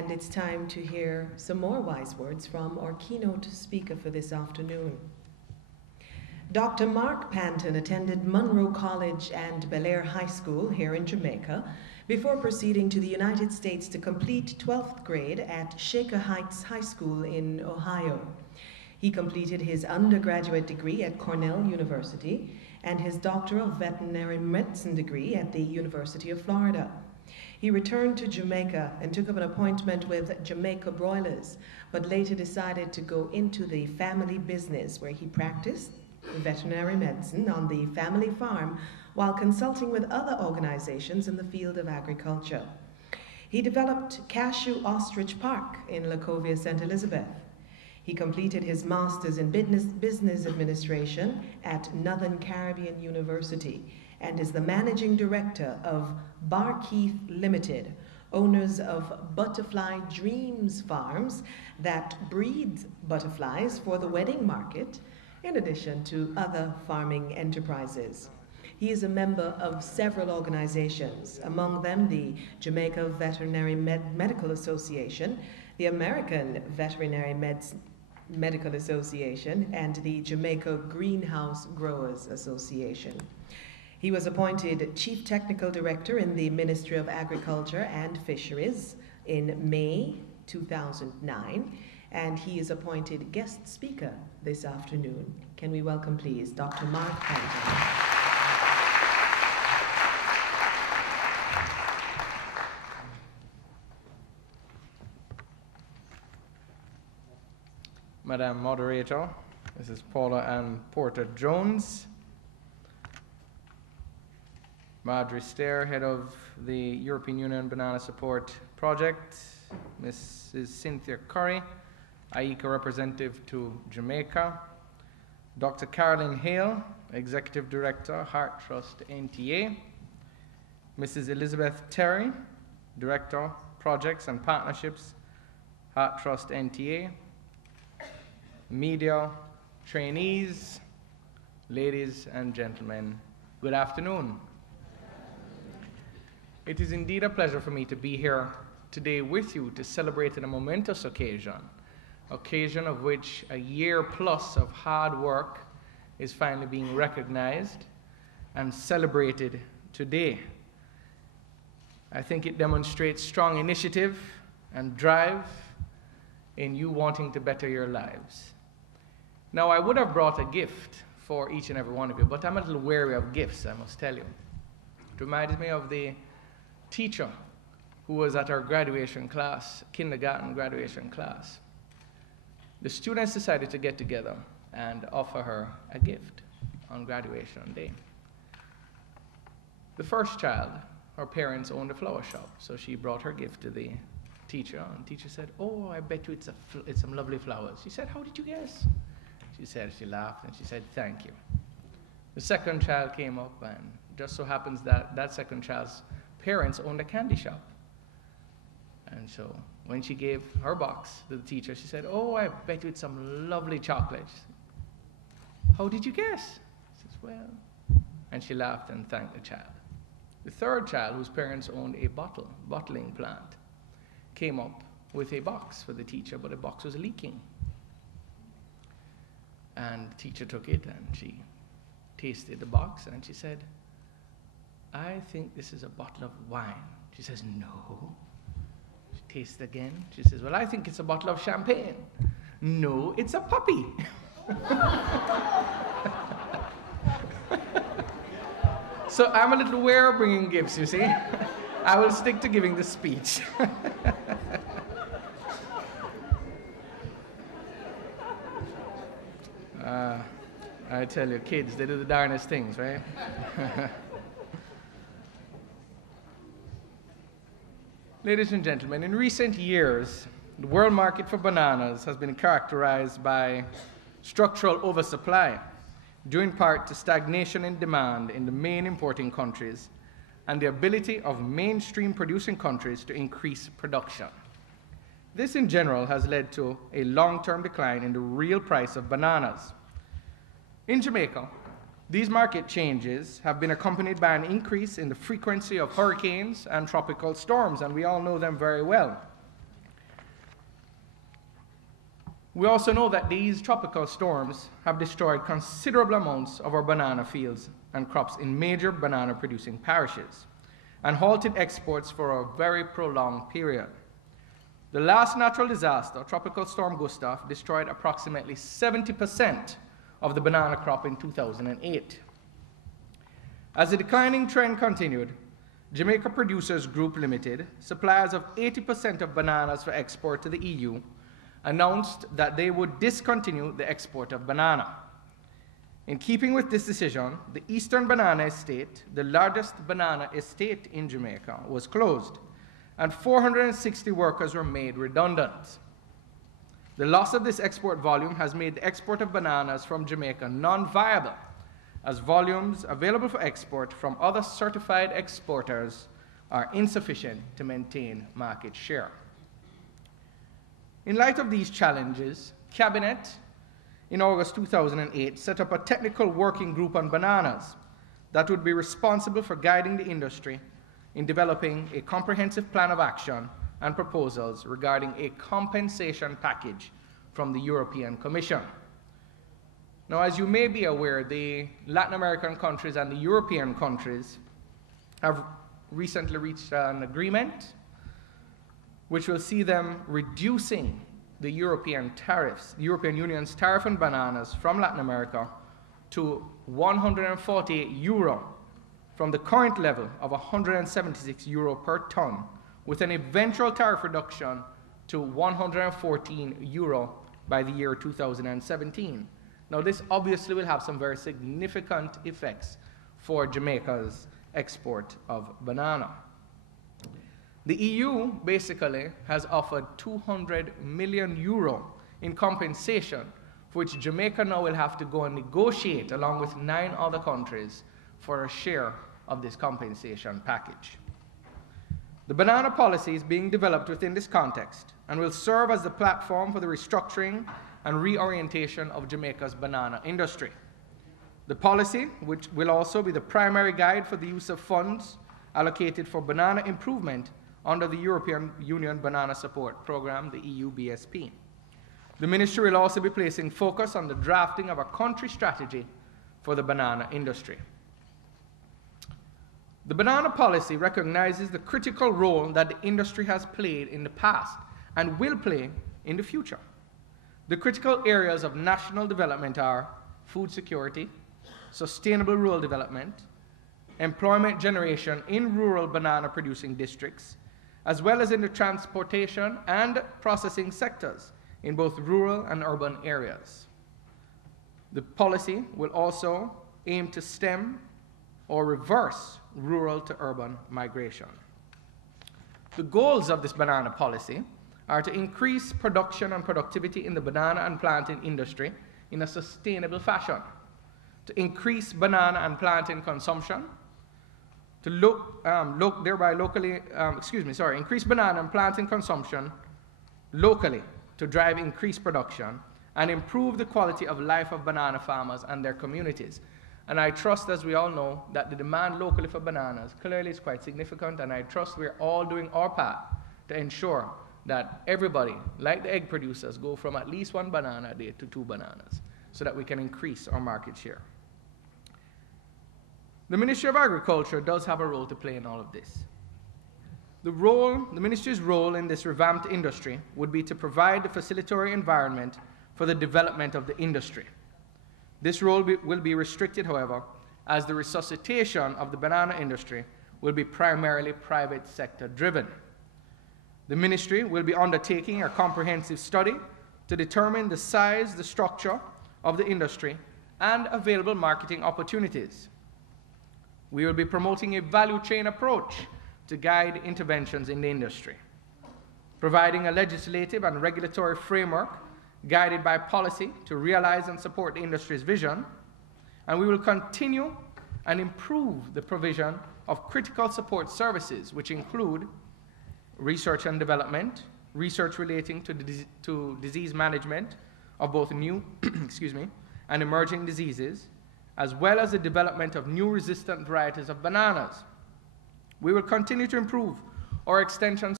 And it's time to hear some more wise words from our keynote speaker for this afternoon. Dr. Marc Panton attended Monroe College and Bel Air High School here in Jamaica before proceeding to the United States to complete 12th grade at Shaker Heights High School in Ohio. He completed his undergraduate degree at Cornell University and his Doctor of Veterinary Medicine degree at the University of Florida. He returned to Jamaica and took up an appointment with Jamaica Broilers, but later decided to go into the family business where he practiced veterinary medicine on the family farm while consulting with other organizations in the field of agriculture. He developed Cashew Ostrich Park in Lacovia, St. Elizabeth. He completed his master's in business administration at Northern Caribbean University and is the managing director of Barkeith Limited, owners of Butterfly Dreams Farms that breed butterflies for the wedding market, in addition to other farming enterprises. He is a member of several organizations, among them the Jamaica Veterinary Medical Association, the American Veterinary Medical Association, and the Jamaica Greenhouse Growers Association. He was appointed Chief Technical Director in the Ministry of Agriculture and Fisheries in May 2009, and he is appointed guest speaker this afternoon. Can we welcome, please, Dr. Marc Panton. Madam Moderator, Mrs. Paula Ann Porter-Jones, Marjorie Stair, Head of the European Union Banana Support Project, Mrs. Cynthia Curry, IECA Representative to Jamaica, Dr. Carolyn Hale, Executive Director, Heart Trust NTA, Mrs. Elizabeth Terry, Director, Projects and Partnerships, Heart Trust NTA, media, trainees, ladies and gentlemen, good afternoon. It is indeed a pleasure for me to be here today with you to celebrate a momentous occasion of which a year plus of hard work is finally being recognized and celebrated today. I think it demonstrates strong initiative and drive in you wanting to better your lives. Now, I would have brought a gift for each and every one of you, but I'm a little wary of gifts, I must tell you. It reminds me of the teacher who was at our graduation class, kindergarten graduation class. The students decided to get together and offer her a gift on graduation day. The first child, her parents owned a flower shop, so she brought her gift to the teacher, and the teacher said, "Oh, I bet you it's some lovely flowers." She said, "How did you guess?" She laughed and she said, "Thank you." The second child came up, and just so happens that that second child's parents owned a candy shop. And so when she gave her box to the teacher, she said, "Oh, I bet you it's some lovely chocolates." "How did you guess?" She says, "Well," and she laughed and thanked the child. The third child, whose parents owned a bottling plant, came up with a box for the teacher, but the box was leaking. And the teacher took it and she tasted the box and she said, "I think this is a bottle of wine." She says, "No." She tastes again. She says, "Well, I think it's a bottle of champagne." "No, it's a puppy." So I'm a little wary of bringing gifts, you see. I will stick to giving the speech. I tell you, kids, they do the darnest things, right? Ladies and gentlemen, in recent years, the world market for bananas has been characterized by structural oversupply, due in part to stagnation in demand in the main importing countries and the ability of mainstream producing countries to increase production. This in general has led to a long-term decline in the real price of bananas. In Jamaica, these market changes have been accompanied by an increase in the frequency of hurricanes and tropical storms, and we all know them very well. We also know that these tropical storms have destroyed considerable amounts of our banana fields and crops in major banana producing parishes and halted exports for a very prolonged period. The last natural disaster, Tropical Storm Gustav, destroyed approximately 70% of the banana crop in 2008. As the declining trend continued, Jamaica Producers Group Limited, suppliers of 80% of bananas for export to the EU, announced that they would discontinue the export of banana. In keeping with this decision, the Eastern Banana Estate, the largest banana estate in Jamaica, was closed, and 460 workers were made redundant. The loss of this export volume has made the export of bananas from Jamaica non-viable, as volumes available for export from other certified exporters are insufficient to maintain market share. In light of these challenges, Cabinet, in August 2008, set up a technical working group on bananas that would be responsible for guiding the industry in developing a comprehensive plan of action and proposals regarding a compensation package from the European Commission. Now, as you may be aware, the Latin American countries and the European countries have recently reached an agreement which will see them reducing the European tariffs, the European Union's tariff on bananas from Latin America to 148 euro from the current level of 176 euro per ton, with an eventual tariff reduction to 114 euro by the year 2017. Now, this obviously will have some very significant effects for Jamaica's export of banana. The EU basically has offered 200 million euro in compensation, for which Jamaica now will have to go and negotiate along with 9 other countries for a share of this compensation package. The banana policy is being developed within this context and will serve as the platform for the restructuring and reorientation of Jamaica's banana industry. The policy, which will also be the primary guide for the use of funds allocated for banana improvement under the European Union Banana Support Program, the EU BSP. The Ministry will also be placing focus on the drafting of a country strategy for the banana industry. The banana policy recognizes the critical role that the industry has played in the past and will play in the future. The critical areas of national development are food security, sustainable rural development, employment generation in rural banana producing districts, as well as in the transportation and processing sectors in both rural and urban areas. The policy will also aim to stem or reverse rural to urban migration. The goals of this banana policy are to increase production and productivity in the banana and plantain industry in a sustainable fashion, to increase banana and plantain consumption, to increase banana and plantain consumption locally to drive increased production and improve the quality of life of banana farmers and their communities. And I trust, as we all know, that the demand locally for bananas clearly is quite significant, and I trust we're all doing our part to ensure that everybody, like the egg producers, go from at least 1 banana a day to 2 bananas so that we can increase our market share. The Ministry of Agriculture does have a role to play in all of this. The Ministry's role in this revamped industry would be to provide the facilitatory environment for the development of the industry. This role will be restricted, however, as the resuscitation of the banana industry will be primarily private sector driven. The Ministry will be undertaking a comprehensive study to determine the size, the structure of the industry, and available marketing opportunities. We will be promoting a value chain approach to guide interventions in the industry, providing a legislative and regulatory framework guided by policy to realize and support the industry's vision, and we will continue and improve the provision of critical support services, which include research and development, research relating to disease management of both new and emerging diseases, as well as the development of new resistant varieties of bananas. We will continue to improve our extension